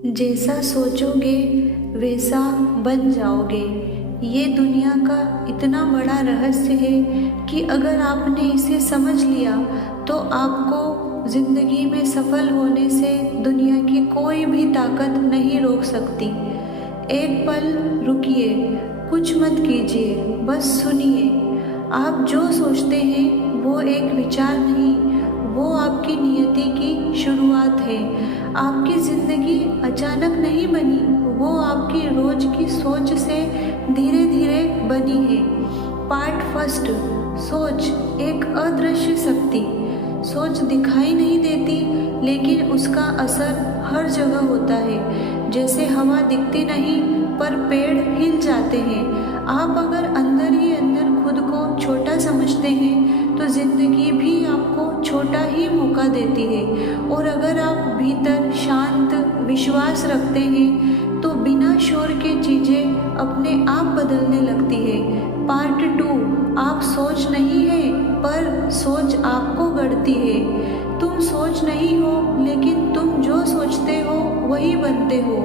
जैसा सोचोगे वैसा बन जाओगे। ये दुनिया का इतना बड़ा रहस्य है कि अगर आपने इसे समझ लिया तो आपको ज़िंदगी में सफल होने से दुनिया की कोई भी ताकत नहीं रोक सकती। एक पल रुकिए, कुछ मत कीजिए, बस सुनिए। आप जो सोचते हैं वो एक विचार नहीं, वो आपकी नियति की शुरुआत है। आपकी ज़िंदगी अचानक नहीं बनी, वो आपकी रोज की सोच से धीरे धीरे बनी है। पार्ट फर्स्ट, सोच एक अदृश्य शक्ति। सोच दिखाई नहीं देती लेकिन उसका असर हर जगह होता है। जैसे हवा दिखती नहीं पर पेड़ हिल जाते हैं। आप अगर अंदर ही अंदर खुद को छोटा समझते हैं तो ज़िंदगी भी आपको छोटा ही मौका देती है। और अगर आप भीतर शांत विश्वास रखते हैं तो बिना शोर के चीज़ें अपने आप बदलने लगती है। पार्ट टू, आप सोच नहीं है पर सोच आपको गढ़ती है। तुम सोच नहीं हो लेकिन तुम जो सोचते हो वही बनते हो।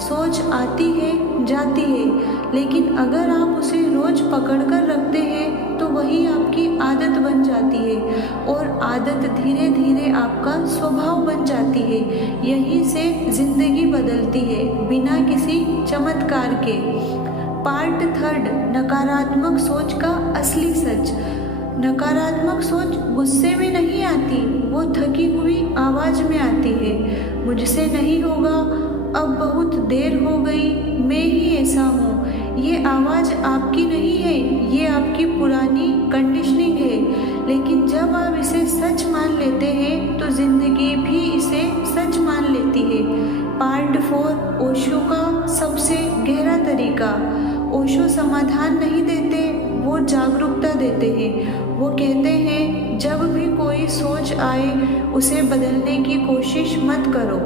सोच आती है जाती है लेकिन अगर आप उसे रोज पकड़ कर रखते हैं तो वही आपकी आदत बन जाती है और आदत धीरे धीरे आपका स्वभाव बन जाती है। यहीं से जिंदगी बदलती है बिना किसी चमत्कार के। पार्ट थर्ड, नकारात्मक सोच का असली सच। नकारात्मक सोच गुस्से में नहीं आती, वो थकी हुई आवाज़ में आती है। मुझसे नहीं होगा, अब बहुत देर हो गई, मैं ही ऐसा हूँ। ये आवाज़ आपकी नहीं है, ये आपकी पुरानी कंडीशनिंग है। लेकिन जब आप इसे सच मान लेते हैं तो ज़िंदगी भी इसे सच मान लेती है। पार्ट फोर, ओशो का सबसे गहरा तरीका। ओशो समाधान नहीं देते, वो जागरूकता देते हैं। वो कहते हैं जब भी कोई सोच आए उसे बदलने की कोशिश मत करो,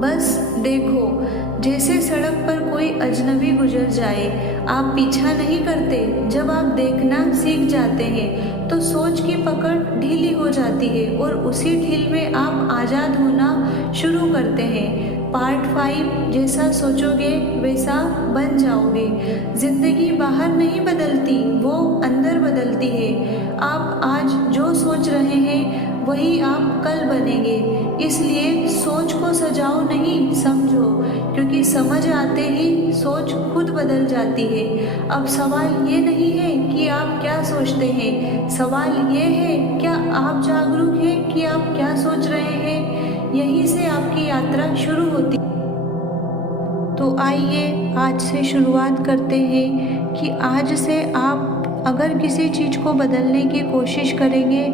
बस देखो। जैसे सड़क पर कोई अजनबी गुजर जाए, आप पीछा नहीं करते। जब आप देखना सीख जाते हैं तो सोच की पकड़ ढीली हो जाती है और उसी ढील में आप आज़ाद होना शुरू करते हैं। पार्ट फाइव, जैसा सोचोगे वैसा बन जाओगे। ज़िंदगी बाहर नहीं बदलती, वो अंदर बदलती है। आप आज जो सोच रहे हैं वही आप कल बनेंगे। इसलिए सोच को सजाओ नहीं, समझो, क्योंकि समझ आते ही सोच खुद बदल जाती है। अब सवाल ये नहीं है कि आप क्या सोचते हैं, सवाल ये है क्या आप जागरूक हैं कि आप क्या सोच रहे हैं। यहीं से आपकी यात्रा शुरू होती है। तो आइए आज से शुरुआत करते हैं कि आज से आप अगर किसी चीज़ को बदलने की कोशिश करेंगे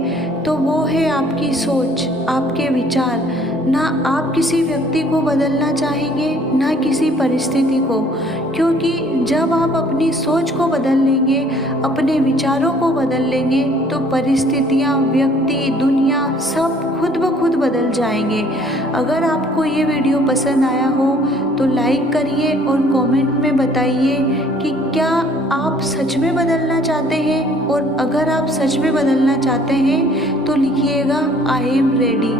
तो वो है आपकी सोच, आपके विचार। ना आप किसी व्यक्ति को बदलना चाहेंगे ना किसी परिस्थिति को, क्योंकि जब आप अपनी सोच को बदल लेंगे, अपने विचारों को बदल लेंगे तो परिस्थितियाँ, व्यक्ति, दुनिया सब खुद ब खुद बदल जाएंगे। अगर आपको ये वीडियो पसंद आया हो तो लाइक करिए और कमेंट में बताइए कि क्या आप सच में बदलना चाहते हैं, और अगर आप सच में बदलना चाहते हैं तो लिखिएगा आई एम रेडी।